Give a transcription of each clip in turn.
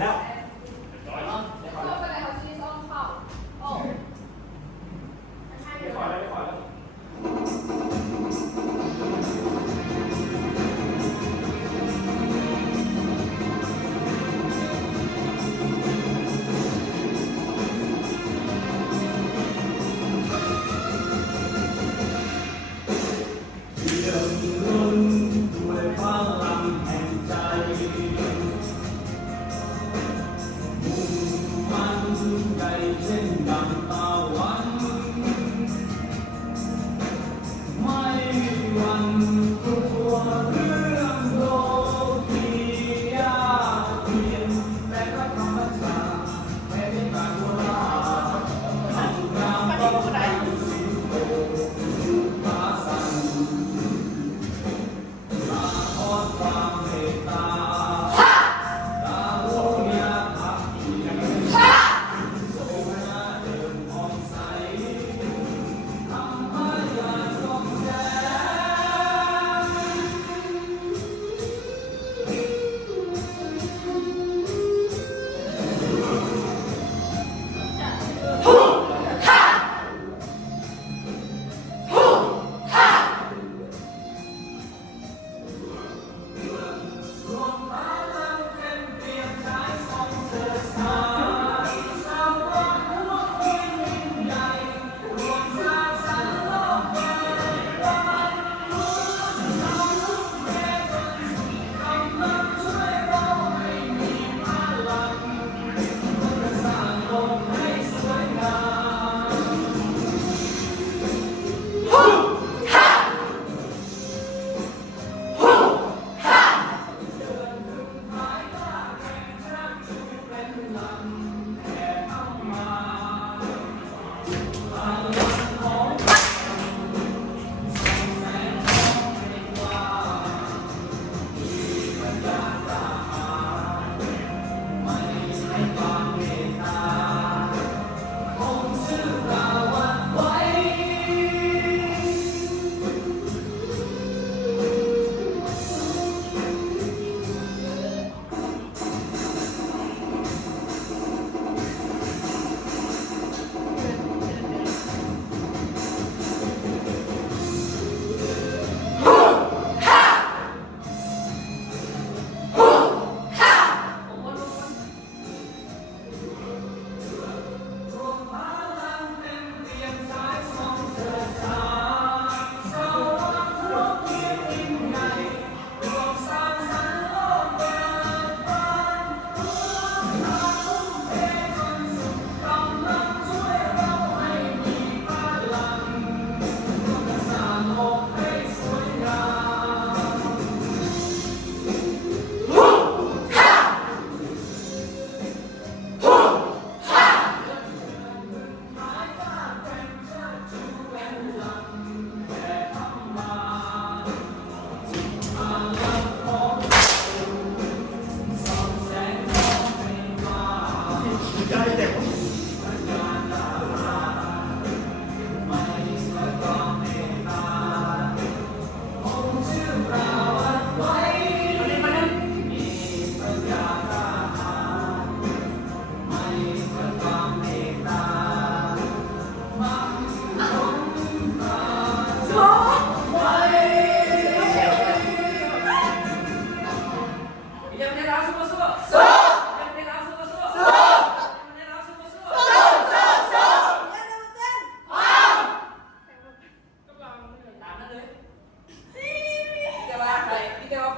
แล้วร้อยเนาะไม่ขอ เพื่ แล้ อ ว ไปไหนเขาชี้ซ่องเข้าโอ้ ไม่ขอแล้วไม่ขอแล้วเดินล้นด้วยพลังแห่งใจมุ่งมั่นใจเช่นดังตะวันไม่หวั่นกลัวเรื่องโลกที่ยากเย็นแต่ก็ธรรมชาติแม้ในการโบราณทำงานต้องได้สิงโตสุภาษันสะท้อนความเมตตาตาโลยาภักดีทรงหน้าเดินอ่อนใสธรรมญาส่องแสง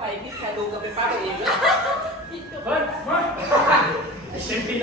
ไปพี่แค่ดูกันเป็นป้าตัวเองเลย เฮ้ยเฮ้ยเซนติ